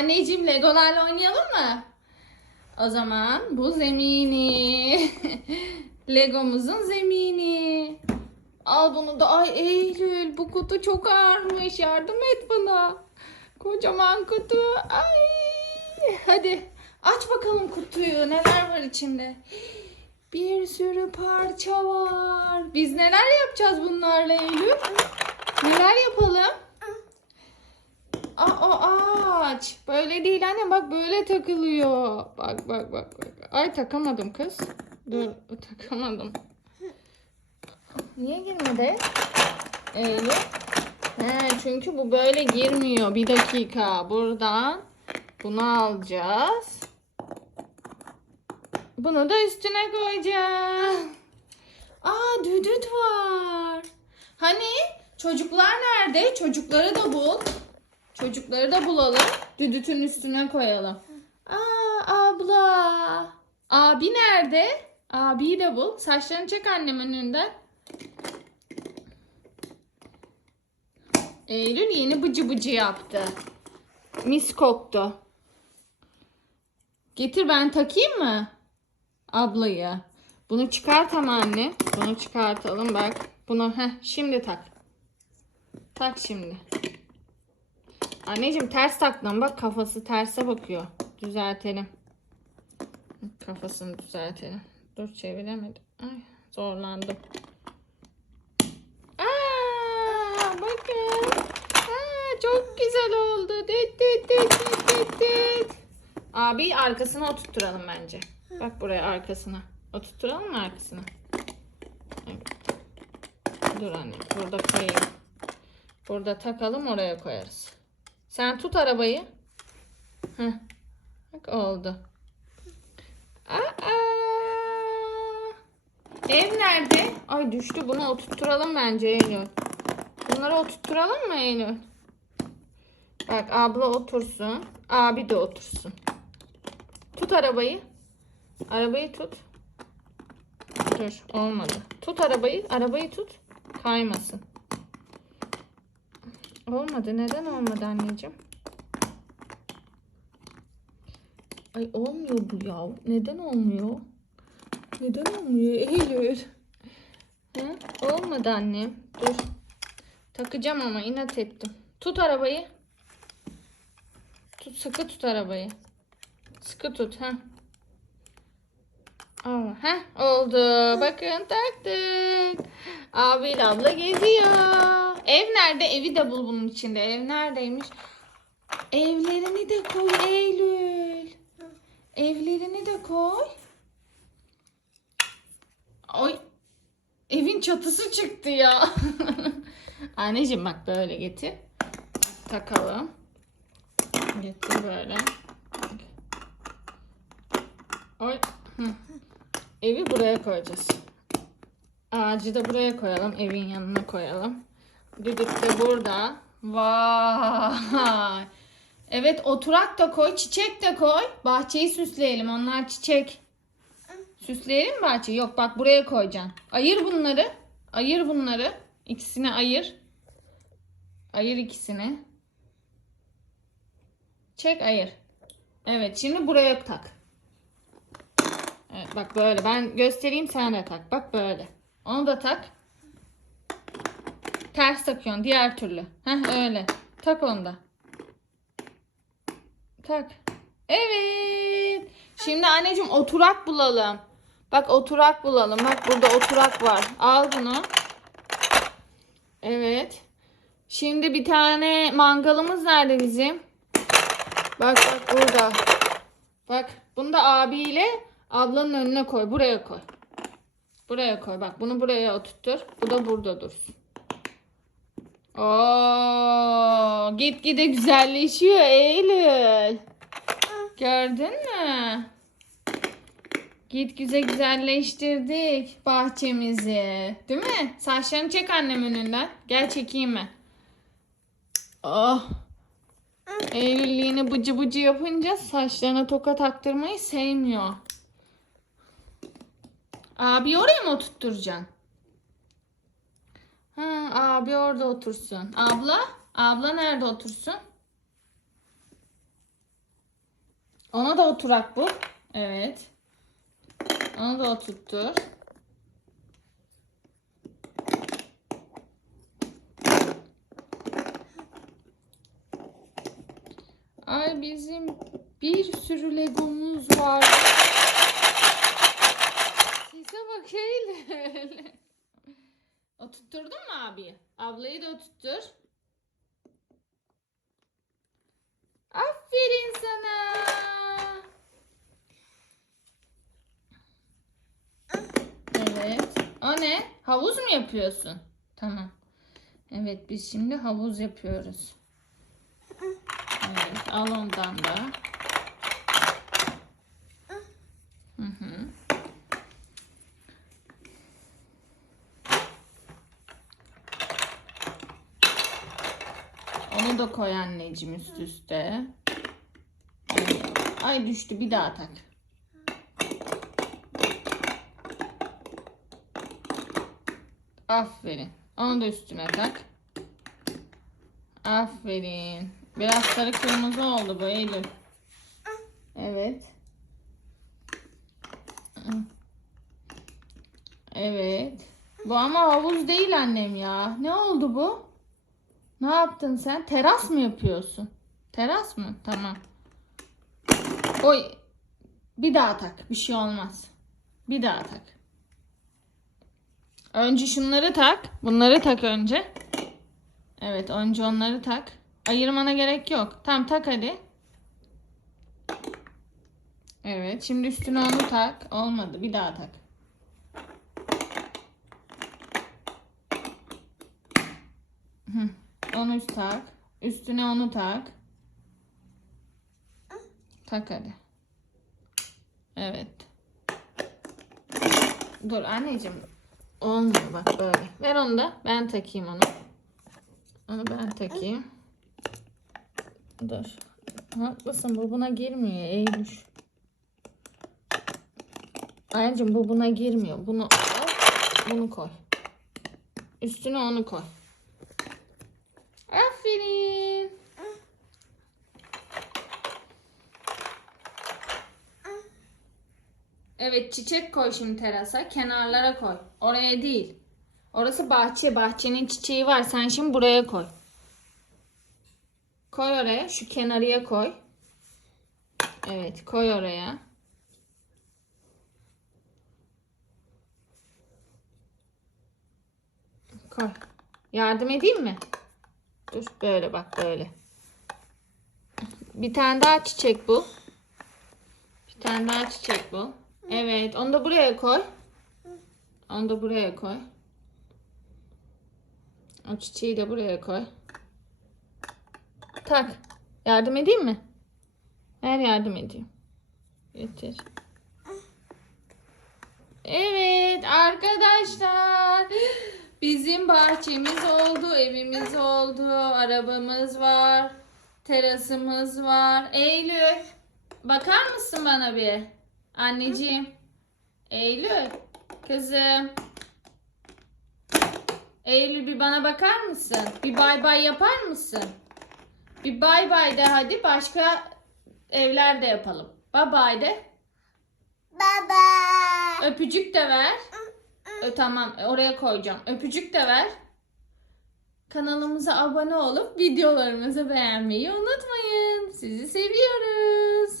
Anneciğim Legolarla oynayalım mı? O zaman bu zemini. Legomuzun zemini. Al bunu da. Ay Eylül bu kutu çok ağırmış. Yardım et bana. Kocaman kutu. Ay. Hadi aç bakalım kutuyu. Neler var içinde? Bir sürü parça var. Biz neler yapacağız bunlarla Eylül? Neler yapalım? Aa, aç. Böyle değil anne bak böyle takılıyor. Bak bak bak. bak. Ay takamadım kız. Dur takamadım. Niye girmedi? Eylül. He, çünkü bu böyle girmiyor. Bir dakika. Buradan bunu alacağız. Bunu da üstüne koyacağız. Aa düdüt var. Hani çocuklar nerede? Çocukları da bul. Çocukları da bulalım. Düdütün üstüne koyalım. Aa abla. Abi nerede? Abiyi de bul. Saçlarını çek annemin önünden. Eylül yeni bıcı bıcı yaptı. Mis koktu. Getir ben takayım mı? Ablayı. Bunu çıkart ama anne. Bunu çıkartalım bak. Bunu heh, şimdi tak. Tak şimdi. Anneciğim ters taktın bak kafası terse bakıyor. Düzeltelim. Kafasını düzeltelim. Dur çeviremedim. Ay zorlandım. Aa, bakın. Aa, çok güzel oldu. Dit dit dit dit dit dit. Abi arkasına oturtturalım bence. Bak buraya arkasına. Oturtturalım mı arkasına? Dur anne burada koyayım. Burada takalım oraya koyarız. Sen tut arabayı. Heh. Bak oldu. Aa! Ev nerede? Ay düştü. Bunu oturtturalım bence Eylül. Bunları oturtturalım mı Eylül? Bak abla otursun. Abi de otursun. Tut arabayı. Arabayı tut. Dur olmadı. Tut arabayı. Arabayı tut. Kaymasın. Olmadı. Neden olmadı anneciğim? Ay olmuyor bu ya. Neden olmuyor? Neden olmuyor Eylül? Hı? Olmadı anne. Dur. Takacağım ama inat ettim. Tut arabayı. Tut sıkı tut arabayı. Sıkı tut ha. Aa, heh, oldu. Bakın taktık. Abiyle abla geziyor. Ev nerede? Evi de bul bunun içinde. Ev neredeymiş? Evlerini de koy Eylül. Evlerini de koy. Ay. Evin çatısı çıktı ya. Anneciğim bak böyle getir. Takalım. Getir böyle. Ay. Hı. Evi buraya koyacağız. Ağacı da buraya koyalım. Evin yanına koyalım. Düdük de burada. Vay. Evet oturak da koy. Çiçek de koy. Bahçeyi süsleyelim. Onlar çiçek. Süsleyelim mi bahçeyi? Yok bak buraya koyacaksın. Ayır bunları. Ayır bunları. İkisini ayır. Ayır ikisini. Çek ayır. Evet şimdi buraya tak. Evet, bak böyle ben göstereyim sen de tak. Bak böyle. Onu da tak. Ters takıyorsun diğer türlü. Heh öyle. Tak onu da. Tak. Evet. Şimdi anneciğim oturak bulalım. Bak oturak bulalım. Bak burada oturak var. Al bunu. Evet. Şimdi bir tane mangalımız nerede bizim? Bak bak burada. Bak bunu da abiyle ablanın önüne koy. Buraya koy. Buraya koy. Bak bunu buraya oturtur. Bu da burada dursun. Oo, gitgide güzelleşiyor Eylül. Gördün mü? Git güzel güzelleştirdik bahçemizi. Değil mi? Saçlarını çek annem önünden. Gel çekeyim mi? Oh. Eylül yine bıcı bıcı yapınca saçlarına toka taktırmayı sevmiyor. Abi oraya mı oturtturacaksın? Ha, abi orada otursun. Abla? Abla nerede otursun? Ona da oturak bu. Evet. Onu da oturttur. Ay bizim bir sürü legomuz var. Size bak Eylül. Oturtturdun mu abi? Ablayı da oturttur. Aferin sana. Evet. O ne? Havuz mu yapıyorsun? Tamam. Evet biz şimdi havuz yapıyoruz. Evet al ondan da. Hı hı. Onu da koy anneciğim üst üste. Ay düştü bir daha tak. Aferin. Onu da üstüne tak. Aferin. Biraz sarı kırmızı oldu bu Eylül. Evet. Evet. Bu ama havuz değil annem ya. Ne oldu bu? Ne yaptın sen? Teras mı yapıyorsun? Teras mı? Tamam. Oy. Bir daha tak. Bir şey olmaz. Bir daha tak. Önce şunları tak. Bunları tak önce. Evet önce onları tak. Ayırmana gerek yok. Tamam tak hadi. Evet şimdi üstüne onu tak. Olmadı bir daha tak. Hı, Onu üst tak. Üstüne onu tak. Tak hadi. Evet. Dur anneciğim. Olmuyor bak böyle. Ver onu da. Ben takayım onu. Onu ben takayım. Dur. Haklısın bu buna girmiyor Eylül. Anneciğim bu buna girmiyor. Bunu al. Bunu koy. Üstüne onu koy. Aferin. Evet çiçek koy şimdi terasa. Kenarlara koy. Oraya değil. Orası bahçe. Bahçenin çiçeği var. Sen şimdi buraya koy. Koy oraya. Şu kenarıya koy. Evet koy oraya. Koy. Yardım edeyim mi? Dur böyle bak böyle. Bir tane daha çiçek bu. Bir tane daha çiçek bu. Evet onu da buraya koy. Onu da buraya koy. O çiçeği de buraya koy. Tak. Yardım edeyim mi? Ver yardım edeyim. Getir. Evet arkadaşlar. Bizim bahçemiz oldu, evimiz oldu, arabamız var, terasımız var. Eylül, bakar mısın bana bir? Anneciğim. Eylül, kızım. Eylül bir bana bakar mısın? Bir bay bay yapar mısın? Bir bay bay de hadi başka evlerde yapalım. Bay bay de. Baba. Öpücük de ver. Ö, tamam oraya koyacağım. Öpücük de ver. Kanalımıza abone olup videolarımızı beğenmeyi unutmayın. Sizi seviyoruz.